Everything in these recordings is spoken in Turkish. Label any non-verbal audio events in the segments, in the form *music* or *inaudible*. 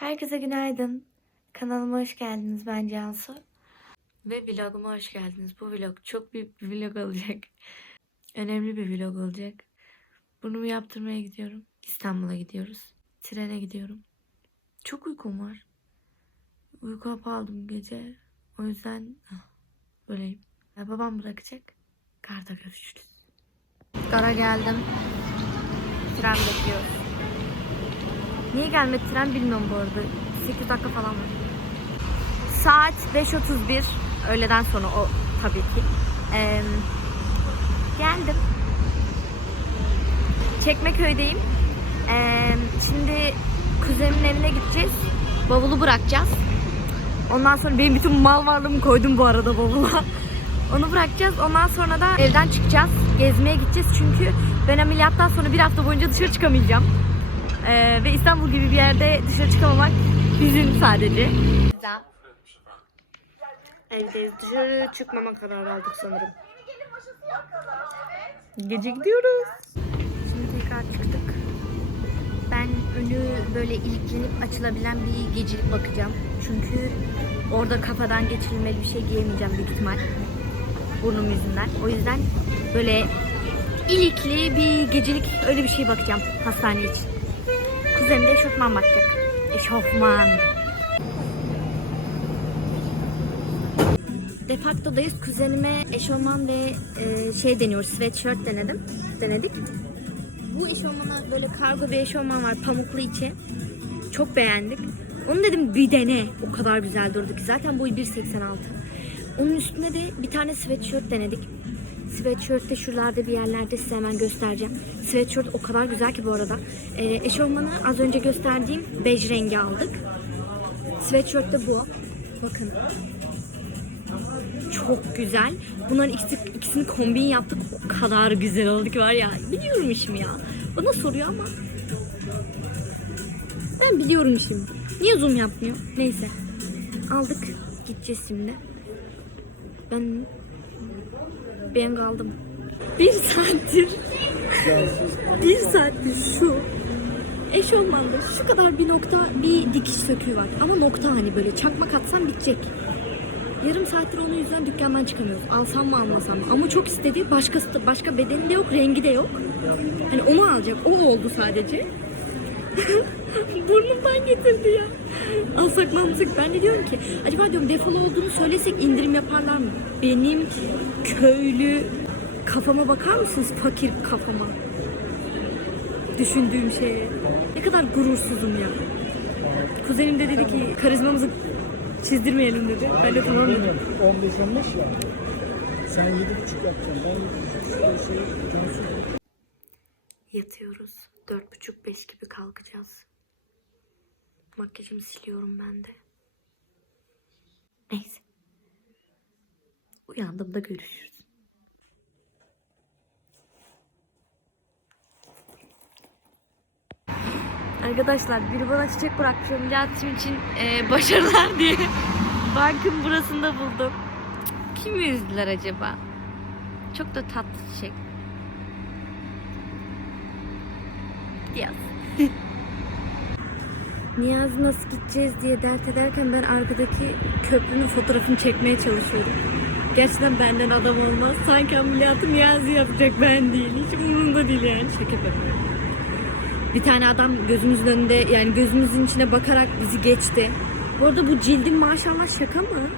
Herkese günaydın. Kanalıma hoş geldiniz. Ben Cansu. Ve vloguma hoş geldiniz. Bu vlog çok büyük bir vlog olacak. Önemli bir vlog olacak. Burnumu yaptırmaya gidiyorum. İstanbul'a gidiyoruz. Trene gidiyorum. Çok uykum var. Uyku hapı aldım gece. O yüzden ah, böyleyim. Ya babam bırakacak. Garda görüşürüz. Gara geldim. Tren bekliyoruz. Niye gelmedi tren bilmiyorum bu arada. 8 dakika falan var. Saat 5.31. Öğleden sonra o tabii ki. Ee, geldim. Çekmeköy'deyim. Ee, şimdi kuzenimin evine gideceğiz. Bavulu bırakacağız. Ondan sonra benim bütün mal varlığımı koydum bu arada bavula. *laughs* Onu bırakacağız. Ondan sonra da evden çıkacağız. Gezmeye gideceğiz. Çünkü ben ameliyattan sonra bir hafta boyunca dışarı çıkamayacağım. Ee, ve İstanbul gibi bir yerde dışarı çıkamamak bizim sadece. Evdeyiz. Dışarı çıkmama kararı aldık sanırım. Gece gidiyoruz. Şimdi tekrar çıktık. Ben önü böyle iliklenip açılabilen bir gecelik bakacağım. Çünkü orada kafadan geçirilmeli bir şey giyemeyeceğim büyük ihtimal. Burnum yüzünden. O yüzden böyle ilikli bir gecelik öyle bir şey bakacağım hastane için. Kuzenim de eşofman bakacak. Eşofman. Defakto'dayız. Kuzenime eşofman ve e, şey deniyoruz. Sweatshirt denedim. Denedik. Bu eşofmana böyle kargo bir eşofman var. Pamuklu içi. Çok beğendik. Onu dedim bir dene. O kadar güzel durdu ki. Zaten boyu 1.86. Onun üstüne de bir tane sweatshirt denedik. Sweatshirt de şuralarda bir yerlerde size hemen göstereceğim. Sweatshirt o kadar güzel ki bu arada. Ee, eşofmanı az önce gösterdiğim bej rengi aldık. Sweatshirt de bu. Bakın. Çok güzel. Bunların ikisi, ikisini kombin yaptık. O kadar güzel oldu ki var ya. Biliyorum işimi ya. Bana soruyor ama. Ben biliyorum işimi. Niye zoom yapmıyor? Neyse. Aldık. Gideceğiz şimdi. Ben ben kaldım. Bir saattir bir saattir şu eşofmanda şu kadar bir nokta bir dikiş söküğü var. Ama nokta hani böyle çakmak atsam bitecek. Yarım saattir onun yüzünden dükkandan çıkamıyoruz. Alsam mı almasam mı? Ama çok istedi. Başkası da, başka bedeni de yok, rengi de yok. Hani onu alacak. O oldu sadece. *laughs* Burnumdan getirdi ya. Almasak? Ben de diyorum ki acaba diyorum defol olduğunu söylesek indirim yaparlar mı? Benim köylü kafama bakar mısınız? Fakir kafama. Düşündüğüm şeye. Ne kadar gurursuzum ya. Kuzenim de dedi ki karizmamızı çizdirmeyelim dedi. Ben de tamam dedim. 15 15 ya. Sen 7,5 yapacaksın. Ben 7,5 şey konusu. Yatıyoruz. Dört buçuk beş gibi kalkacağız. Makyajımı siliyorum ben de. Neyse. Uyandığımda görüşürüz. Arkadaşlar biri bana çiçek bırakmış ameliyatım için e, başarılar *laughs* diye. Bankın burasında buldum. Kimi üzdüler acaba? Çok da tatlı çiçek. Yaz. *laughs* Niyazi nasıl gideceğiz diye dert ederken ben arkadaki köprünün fotoğrafını çekmeye çalışıyorum. Gerçekten benden adam olmaz. Sanki ameliyatı Niyazi yapacak ben değil. Hiç umurumda değil yani. Şaka yapıyorum. Bir tane adam gözümüzün önünde yani gözümüzün içine bakarak bizi geçti. Bu arada bu cildim maşallah şaka mı?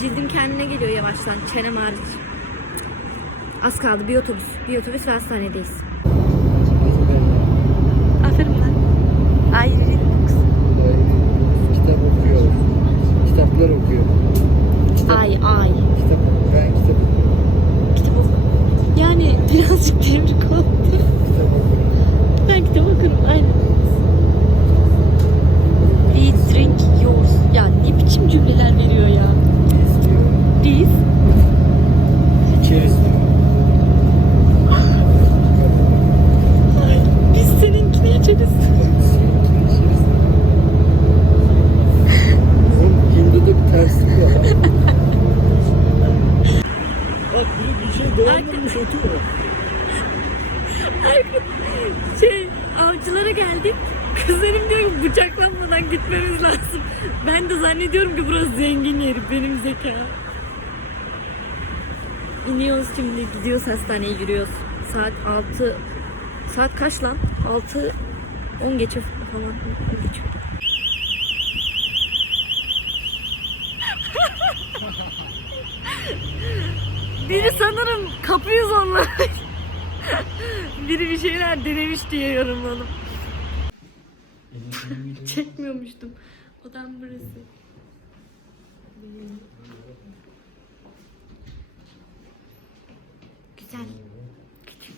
Cildim kendine geliyor yavaştan. Çenem hariç. Az kaldı bir otobüs. Bir otobüs ve hastanedeyiz. Hemen gitmemiz lazım. Ben de zannediyorum ki burası zengin yeri benim zeka. İniyoruz şimdi gidiyoruz hastaneye giriyoruz. Saat 6 saat kaç lan? 6 10 geçe falan. 10 *laughs* geçe. Biri sanırım kapıyı zorlamış. Biri bir şeyler denemiş diye yorumladım. Çekmiyormuştum. Odam burası. Güzel. Küçük.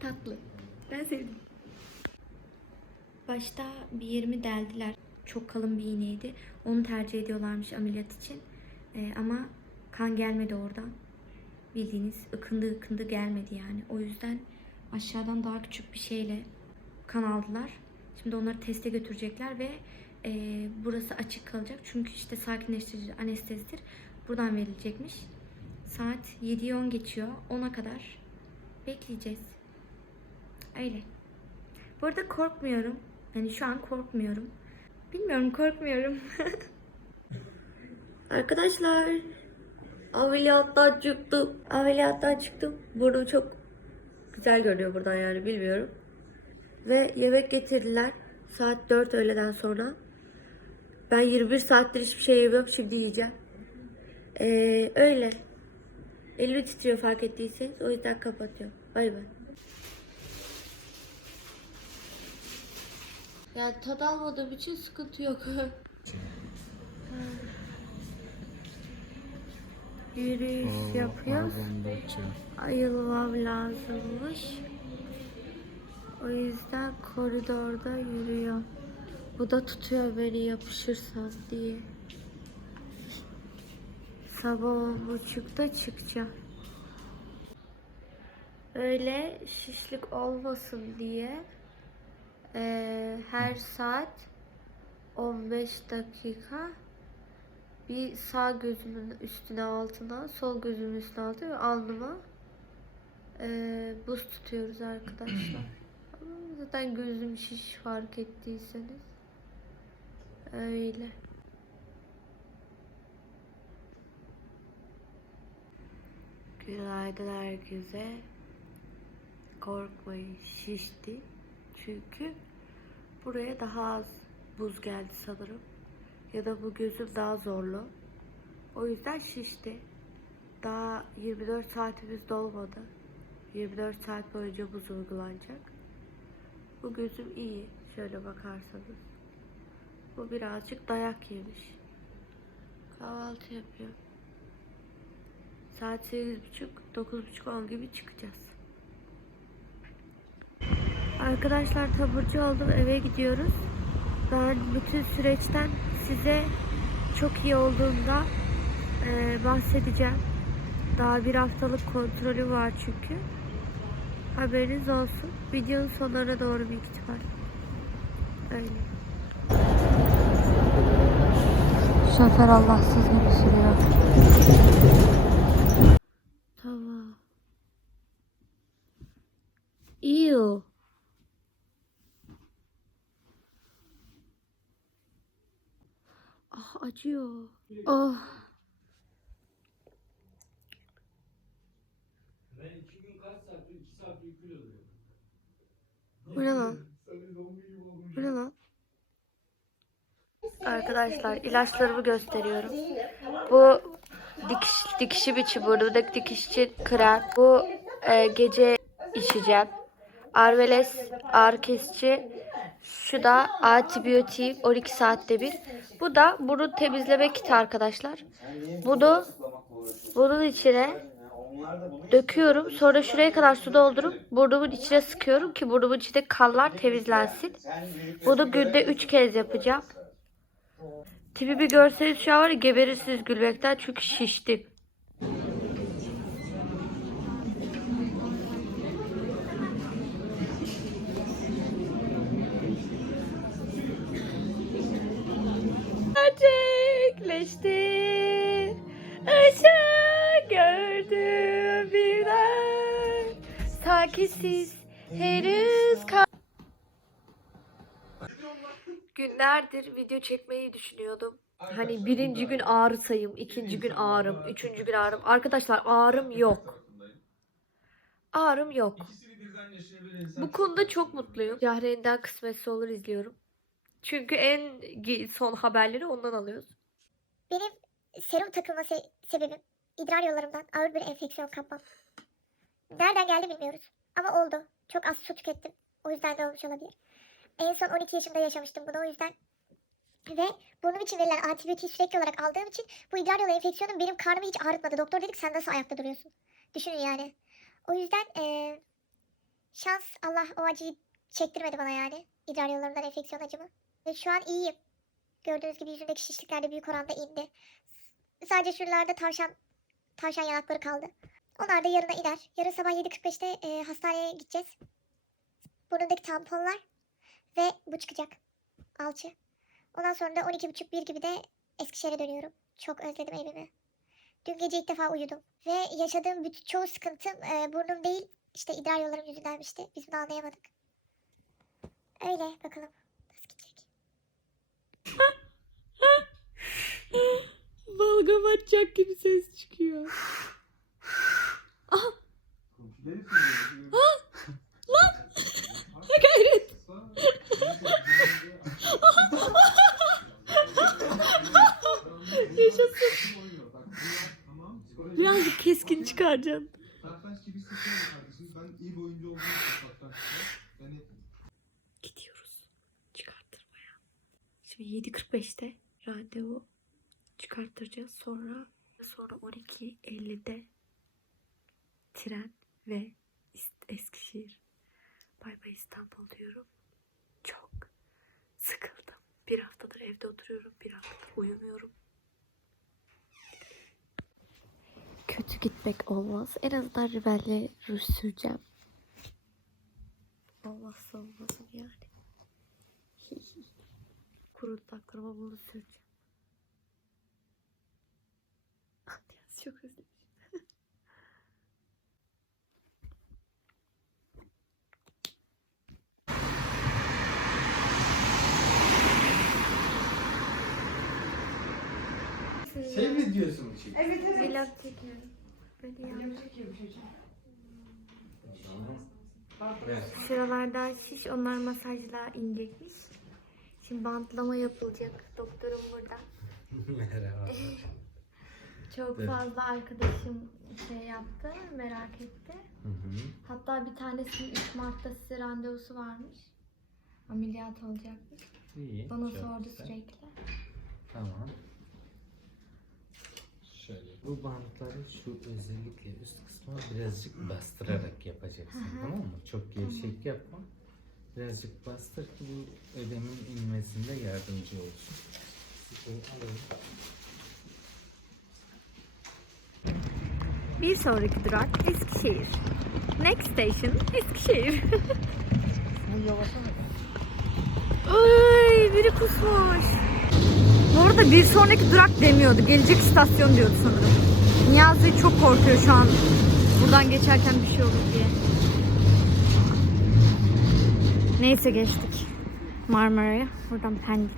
Tatlı. Ben sevdim. Başta bir yerimi deldiler. Çok kalın bir iğneydi. Onu tercih ediyorlarmış ameliyat için. Ee, ama kan gelmedi oradan. Bildiğiniz ıkındı ıkındı gelmedi yani. O yüzden aşağıdan daha küçük bir şeyle kan aldılar. Şimdi onları teste götürecekler ve e, burası açık kalacak. Çünkü işte sakinleştirici anestezidir. Buradan verilecekmiş. Saat 7'yi 10 geçiyor. 10'a kadar bekleyeceğiz. Öyle. Bu arada korkmuyorum. Yani şu an korkmuyorum. Bilmiyorum korkmuyorum. *laughs* Arkadaşlar ameliyattan çıktım. Ameliyattan çıktım. Burada çok güzel görünüyor buradan yani bilmiyorum. Ve yemek getirdiler. Saat 4 öğleden sonra. Ben 21 saattir hiçbir şey yemiyorum. Şimdi yiyeceğim. Ee, öyle. Elim titriyor fark ettiyseniz. O yüzden kapatıyorum. Bay bay. Yani tad almadığım için sıkıntı yok. Yürüyüş yapıyoruz. Ayılmam lazımmış. O yüzden koridorda yürüyor. Bu da tutuyor beni yapışırsam diye. Sabah on buçukta çıkacağım. Öyle şişlik olmasın diye eee, her saat 15 dakika bir sağ gözümün üstüne altına, sol gözümün üstüne altına ve alnıma eee, buz tutuyoruz arkadaşlar. *clears throat* Zaten gözüm şiş fark ettiyseniz. Öyle. Günaydın herkese. Korkmayın şişti. Çünkü buraya daha az buz geldi sanırım. Ya da bu gözüm daha zorlu. O yüzden şişti. Daha 24 saatimiz dolmadı. 24 saat boyunca buz uygulanacak. Bu gözüm iyi. Şöyle bakarsanız. Bu birazcık dayak yemiş. Kahvaltı yapıyor. Saat 8.30, 9.30 10 gibi çıkacağız. Arkadaşlar taburcu oldum eve gidiyoruz. Ben bütün süreçten size çok iyi olduğumda eee, bahsedeceğim. Daha bir haftalık kontrolü var çünkü. Haberiniz olsun. Videonun sonlarına doğru büyük ihtimal. Öyle. Şoför Allahsız gibi sürüyor. Tamam. Ew. Ah acıyor. Oh. Ben iki gün kaç saat, iki saat uyku oluyor. Bu ne lan? Bu ne lan? Arkadaşlar ilaçlarımı gösteriyorum. Bu dikiş, dikişi biçi buradaki dikişçi krem. Bu e, gece içeceğim. Arveles ağrı kesici. Şu da antibiyotik 12 saatte bir. Bu da burun temizleme kiti arkadaşlar. Bunu bunun içine döküyorum. Sonra şuraya kadar su doldurup burnumun içine sıkıyorum ki burnumun içindeki kanlar temizlensin. Bunu günde 3 kez yapacağım. Tipimi görseniz şu an var ya geberirsiniz gülmekten çünkü şiştim. Sanki siz henüz kal- Günlerdir video çekmeyi düşünüyordum. Hani birinci gün ağrı sayım, ikinci gün ağrım, üçüncü gün ağrım. Arkadaşlar ağrım yok. Ağrım yok. Bu konuda çok mutluyum. Cahreyn'den kısmetse olur izliyorum. Çünkü en son haberleri ondan alıyoruz. Benim serum takılması sebebim idrar yollarımdan ağır bir enfeksiyon kapmam. Nereden geldi bilmiyoruz. Ama oldu. Çok az su tükettim. O yüzden de olmuş olabilir. En son 12 yaşımda yaşamıştım bunu o yüzden. Ve burnum için verilen antibiyotiği sürekli olarak aldığım için bu idrar yolu enfeksiyonu benim karnımı hiç ağrıtmadı. Doktor dedik sen nasıl ayakta duruyorsun? Düşünün yani. O yüzden eee, şans Allah o acıyı çektirmedi bana yani. İdrar yollarımdan enfeksiyon acımı. Ve şu an iyiyim. Gördüğünüz gibi yüzümdeki şişlikler de büyük oranda indi. Sadece şuralarda tavşan tavşan yanakları kaldı. Onlar da yarına iner. Yarın sabah 7.45'te e, hastaneye gideceğiz. Burnundaki tamponlar ve bu çıkacak. Alçı. Ondan sonra da 12.30-1 gibi de Eskişehir'e dönüyorum. Çok özledim evimi. Dün gece ilk defa uyudum. Ve yaşadığım bütün çoğu sıkıntım e, burnum değil işte idrar yollarım yüzündenmişti. Biz bunu anlayamadık. Öyle bakalım. Nasıl gidecek? *laughs* Balgam atacak gibi ses çıkıyor. Gayret. Yaşasın. Birazcık keskin. Yani Gidiyoruz. Çıkarttırmaya. Şimdi 7.45'te randevu çıkarttıracağız. Sonra sonra 12.50'de tren ve Eskişehir. Bay bay İstanbul diyorum. Çok sıkıldım. Bir haftadır evde oturuyorum. Bir haftadır uyumuyorum. Kötü gitmek olmaz. En azından ribelle ruj süreceğim. Olmazsa olmazım yani. *laughs* Kuru dudaklarıma bunu süreceğim. Ah, çok özlemişim. Şey videosu mu çekiyor? Vlog çekiyorum. Böyle yanlış. Şuralardan şiş onlar masajla inecekmiş. Şimdi bantlama yapılacak. Doktorum burada. *laughs* Merhaba. Çok Evet. fazla arkadaşım şey yaptı, merak etti. Hı hı. Hatta bir tanesinin 3 Mart'ta size randevusu varmış. Ameliyat olacakmış. İyi. Bana sordu güzel. sürekli. Tamam. Şöyle. Bu bantları şu özellikle üst kısmına birazcık bastırarak yapacaksın. Tamam mı? Çok gevşek yapma. Birazcık bastır ki bu ödemin inmesinde yardımcı olsun. Şöyle alalım. Bir sonraki durak Eskişehir. Next station Eskişehir. Ay biri kusmuş. Bu arada bir sonraki durak demiyordu. Gelecek istasyon diyordu sanırım. Niyazi çok korkuyor şu an. Buradan geçerken bir şey olur diye. Neyse geçtik. Marmara'ya. Buradan Pendik.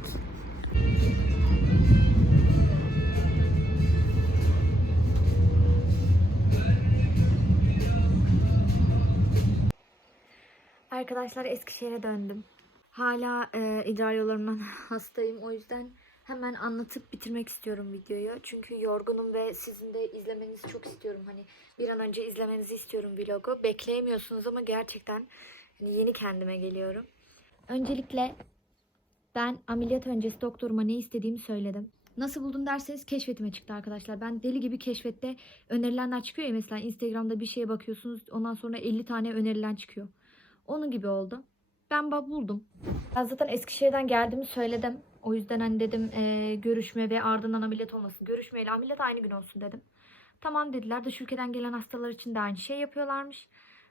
Arkadaşlar Eskişehir'e döndüm. Hala e, idrar yollarımdan *laughs* hastayım. O yüzden hemen anlatıp bitirmek istiyorum videoyu. Çünkü yorgunum ve sizin de izlemenizi çok istiyorum. Hani bir an önce izlemenizi istiyorum vlogu. Bekleyemiyorsunuz ama gerçekten hani yeni kendime geliyorum. Öncelikle ben ameliyat öncesi doktoruma ne istediğimi söyledim. Nasıl buldun derseniz keşfetime çıktı arkadaşlar. Ben deli gibi keşfette önerilenler çıkıyor ya mesela Instagram'da bir şeye bakıyorsunuz ondan sonra 50 tane önerilen çıkıyor. Onun gibi oldu. Ben buldum. Ben zaten Eskişehir'den geldiğimi söyledim. O yüzden hani dedim eee, görüşme ve ardından ameliyat olmasın. Görüşmeyle ameliyat aynı gün olsun dedim. Tamam dediler. Dış ülkeden gelen hastalar için de aynı şey yapıyorlarmış.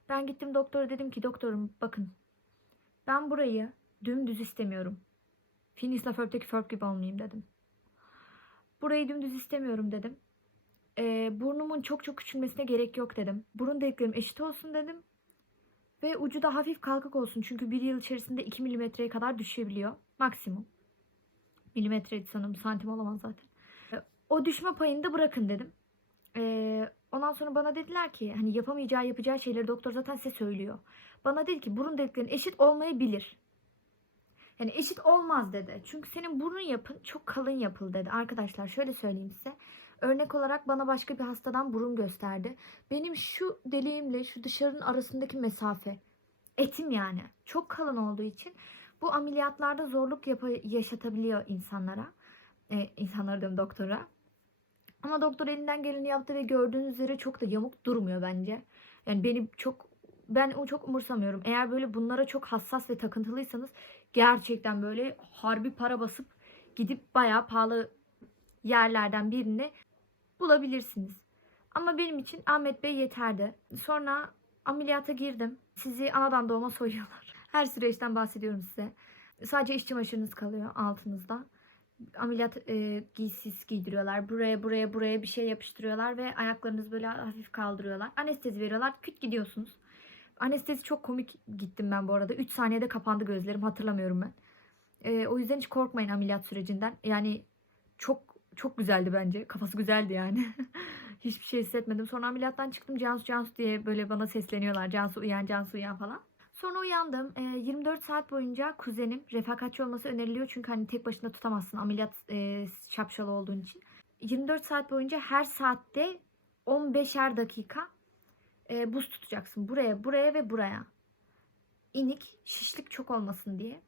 Ben gittim doktora dedim ki doktorum bakın. Ben burayı dümdüz istemiyorum. Finis'la Förb'teki Förb gibi olmayayım dedim. Burayı dümdüz istemiyorum dedim. Eee, burnumun çok çok küçülmesine gerek yok dedim. Burun deliklerim eşit olsun dedim. Ve ucu da hafif kalkık olsun. Çünkü bir yıl içerisinde 2 milimetreye kadar düşebiliyor. Maksimum. Milimetreydi sanırım. Santim olamaz zaten. E, O düşme payını da bırakın dedim. E, ondan sonra bana dediler ki hani yapamayacağı yapacağı şeyleri doktor zaten size söylüyor. Bana dedi ki burun deliklerin eşit olmayabilir. Yani eşit olmaz dedi. Çünkü senin burun yapın çok kalın yapıl dedi. Arkadaşlar şöyle söyleyeyim size. Örnek olarak bana başka bir hastadan burun gösterdi. Benim şu deliğimle şu dışarının arasındaki mesafe etim yani çok kalın olduğu için bu ameliyatlarda zorluk yaşatabiliyor insanlara. Ee, insanlara diyorum doktora. Ama doktor elinden geleni yaptı ve gördüğünüz üzere çok da yamuk durmuyor bence. Yani beni çok ben o çok umursamıyorum. Eğer böyle bunlara çok hassas ve takıntılıysanız gerçekten böyle harbi para basıp gidip bayağı pahalı yerlerden birini bulabilirsiniz. Ama benim için Ahmet Bey yeterdi. Sonra ameliyata girdim. Sizi anadan doğma soyuyorlar. Her süreçten bahsediyorum size. Sadece iş çamaşırınız kalıyor altınızda. Ameliyat e, giysiz giydiriyorlar. Buraya buraya buraya bir şey yapıştırıyorlar ve ayaklarınızı böyle hafif kaldırıyorlar. Anestezi veriyorlar. Küt gidiyorsunuz. Anestezi çok komik gittim ben bu arada. 3 saniyede kapandı gözlerim. Hatırlamıyorum ben. E, o yüzden hiç korkmayın ameliyat sürecinden. Yani çok çok güzeldi bence. Kafası güzeldi yani. *laughs* Hiçbir şey hissetmedim. Sonra ameliyattan çıktım. Cansu Cansu diye böyle bana sesleniyorlar. Cansu uyan, Cansu uyan falan. Sonra uyandım. Ee, 24 saat boyunca kuzenim refakatçi olması öneriliyor. Çünkü hani tek başına tutamazsın ameliyat e, şapşalı olduğun için. 24 saat boyunca her saatte 15'er dakika e, buz tutacaksın. Buraya, buraya ve buraya. İnik, şişlik çok olmasın diye.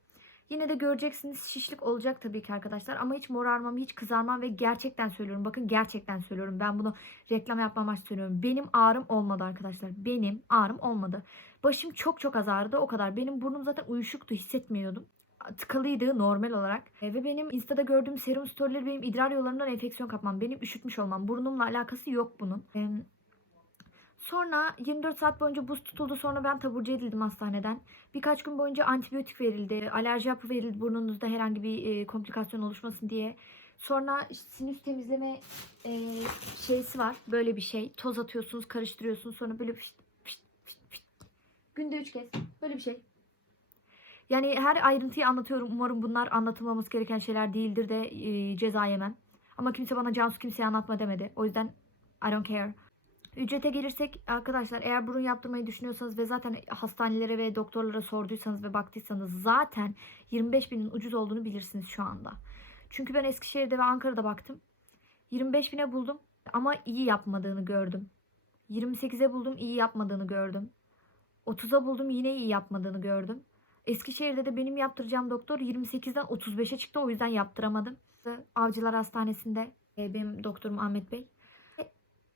Yine de göreceksiniz şişlik olacak tabii ki arkadaşlar. Ama hiç morarmam, hiç kızarmam ve gerçekten söylüyorum. Bakın gerçekten söylüyorum. Ben bunu reklam yapmam amaçlı söylüyorum. Benim ağrım olmadı arkadaşlar. Benim ağrım olmadı. Başım çok çok az ağrıdı o kadar. Benim burnum zaten uyuşuktu hissetmiyordum. Tıkalıydı normal olarak. E, ve benim Insta'da gördüğüm serum storyleri benim idrar yollarımdan enfeksiyon kapmam. Benim üşütmüş olmam. Burnumla alakası yok bunun. E, Sonra 24 saat boyunca buz tutuldu. Sonra ben taburcu edildim hastaneden. Birkaç gün boyunca antibiyotik verildi. Alerji hapı verildi burnunuzda herhangi bir e, komplikasyon oluşmasın diye. Sonra sinüs temizleme e, şeysi var. Böyle bir şey. Toz atıyorsunuz, karıştırıyorsunuz. Sonra böyle fışt, fışt, fışt, fışt. Günde 3 kez. Böyle bir şey. Yani her ayrıntıyı anlatıyorum. Umarım bunlar anlatılmaması gereken şeyler değildir de e, ceza yemem. Ama kimse bana Cansu kimseye anlatma demedi. O yüzden I don't care. Ücrete gelirsek arkadaşlar eğer burun yaptırmayı düşünüyorsanız ve zaten hastanelere ve doktorlara sorduysanız ve baktıysanız zaten 25 binin ucuz olduğunu bilirsiniz şu anda. Çünkü ben Eskişehir'de ve Ankara'da baktım. 25 bine buldum ama iyi yapmadığını gördüm. 28'e buldum iyi yapmadığını gördüm. 30'a buldum yine iyi yapmadığını gördüm. Eskişehir'de de benim yaptıracağım doktor 28'den 35'e çıktı o yüzden yaptıramadım. Avcılar Hastanesi'nde e, benim doktorum Ahmet Bey.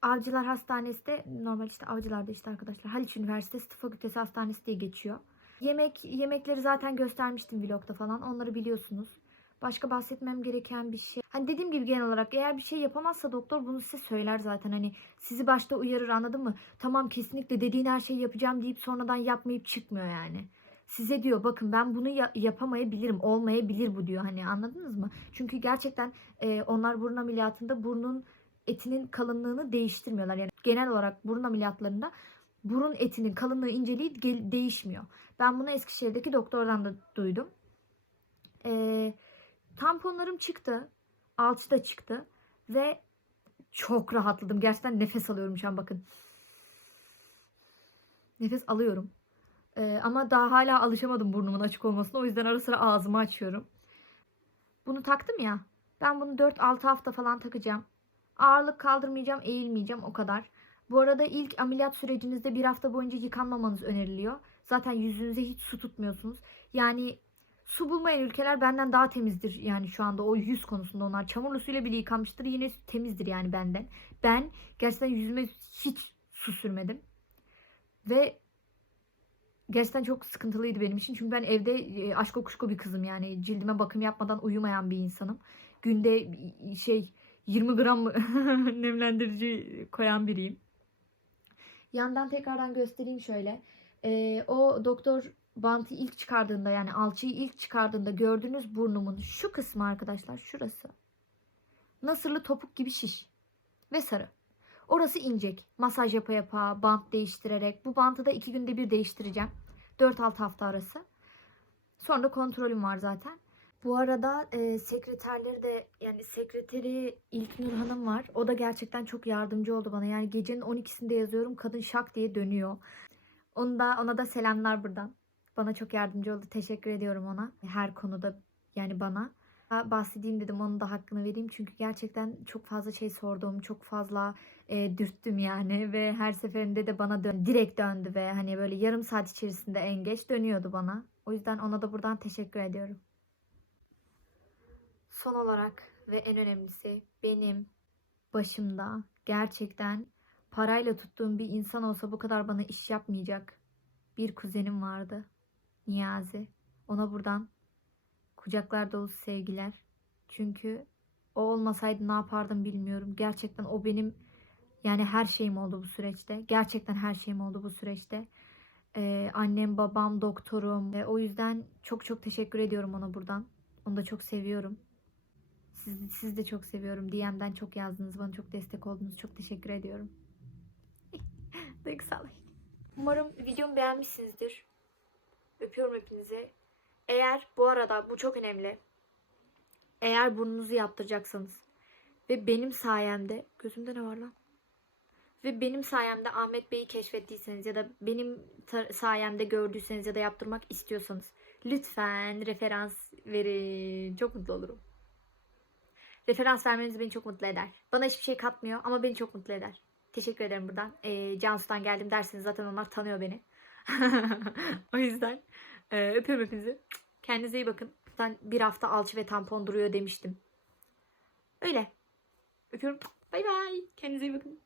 Avcılar Hastanesi de normal işte avcılarda işte arkadaşlar Haliç Üniversitesi Tıp Fakültesi Hastanesi diye geçiyor. Yemek yemekleri zaten göstermiştim vlogda falan. Onları biliyorsunuz. Başka bahsetmem gereken bir şey. Hani dediğim gibi genel olarak eğer bir şey yapamazsa doktor bunu size söyler zaten. Hani sizi başta uyarır anladın mı? Tamam kesinlikle dediğin her şeyi yapacağım deyip sonradan yapmayıp çıkmıyor yani. Size diyor bakın ben bunu ya- yapamayabilirim olmayabilir bu diyor hani anladınız mı? Çünkü gerçekten e, onlar burun ameliyatında burnun etinin kalınlığını değiştirmiyorlar. Yani genel olarak burun ameliyatlarında burun etinin kalınlığı inceliği değişmiyor. Ben bunu Eskişehir'deki doktordan da duydum. Ee, tamponlarım çıktı. Alçı da çıktı. Ve çok rahatladım. Gerçekten nefes alıyorum şu an bakın. Nefes alıyorum. Ee, ama daha hala alışamadım burnumun açık olmasına. O yüzden ara sıra ağzımı açıyorum. Bunu taktım ya. Ben bunu 4-6 hafta falan takacağım. Ağırlık kaldırmayacağım, eğilmeyeceğim o kadar. Bu arada ilk ameliyat sürecinizde bir hafta boyunca yıkanmamanız öneriliyor. Zaten yüzünüze hiç su tutmuyorsunuz. Yani su bulmayan ülkeler benden daha temizdir yani şu anda o yüz konusunda onlar. Çamurlu suyla bile yıkanmıştır yine temizdir yani benden. Ben gerçekten yüzüme hiç su sürmedim. Ve gerçekten çok sıkıntılıydı benim için. Çünkü ben evde e, aşk kuşku bir kızım yani cildime bakım yapmadan uyumayan bir insanım. Günde e, şey 20 gram *laughs* nemlendirici koyan biriyim. Yandan tekrardan göstereyim şöyle. Ee, o doktor bantı ilk çıkardığında yani alçıyı ilk çıkardığında gördüğünüz burnumun şu kısmı arkadaşlar şurası. Nasırlı topuk gibi şiş ve sarı. Orası incek. Masaj yapa yapa, bant değiştirerek. Bu bantı da iki günde bir değiştireceğim. 4-6 hafta arası. Sonra kontrolüm var zaten. Bu arada e, sekreterleri de yani sekreteri İlknur Hanım var. O da gerçekten çok yardımcı oldu bana. Yani gecenin 12'sinde yazıyorum kadın şak diye dönüyor. Onu da, ona da selamlar buradan. Bana çok yardımcı oldu. Teşekkür ediyorum ona. Her konuda yani bana. Bahsedeyim dedim onun da hakkını vereyim. Çünkü gerçekten çok fazla şey sordum. Çok fazla e, dürttüm yani. Ve her seferinde de bana dön direkt döndü ve hani böyle yarım saat içerisinde en geç dönüyordu bana. O yüzden ona da buradan teşekkür ediyorum. Son olarak ve en önemlisi benim başımda gerçekten parayla tuttuğum bir insan olsa bu kadar bana iş yapmayacak bir kuzenim vardı. Niyazi. Ona buradan kucaklar dolusu sevgiler. Çünkü o olmasaydı ne yapardım bilmiyorum. Gerçekten o benim yani her şeyim oldu bu süreçte. Gerçekten her şeyim oldu bu süreçte. Ee, annem, babam, doktorum. Ee, o yüzden çok çok teşekkür ediyorum ona buradan. Onu da çok seviyorum. Siz, siz de çok seviyorum. DM'den çok yazdınız. Bana çok destek oldunuz. Çok teşekkür ediyorum. *laughs* Duygusal. Umarım videomu beğenmişsinizdir. Öpüyorum hepinizi. Eğer bu arada bu çok önemli. Eğer burnunuzu yaptıracaksanız ve benim sayemde gözümde ne var lan? Ve benim sayemde Ahmet Bey'i keşfettiyseniz ya da benim sayemde gördüyseniz ya da yaptırmak istiyorsanız lütfen referans verin. Çok mutlu olurum. Referans vermeniz beni çok mutlu eder. Bana hiçbir şey katmıyor ama beni çok mutlu eder. Teşekkür ederim buradan. Ee, Cansu'dan geldim derseniz zaten onlar tanıyor beni. *laughs* o yüzden e, öpüyorum hepinizi. Kendinize iyi bakın. Ben bir hafta alçı ve tampon duruyor demiştim. Öyle. Öpüyorum. Bay bay. Kendinize iyi bakın.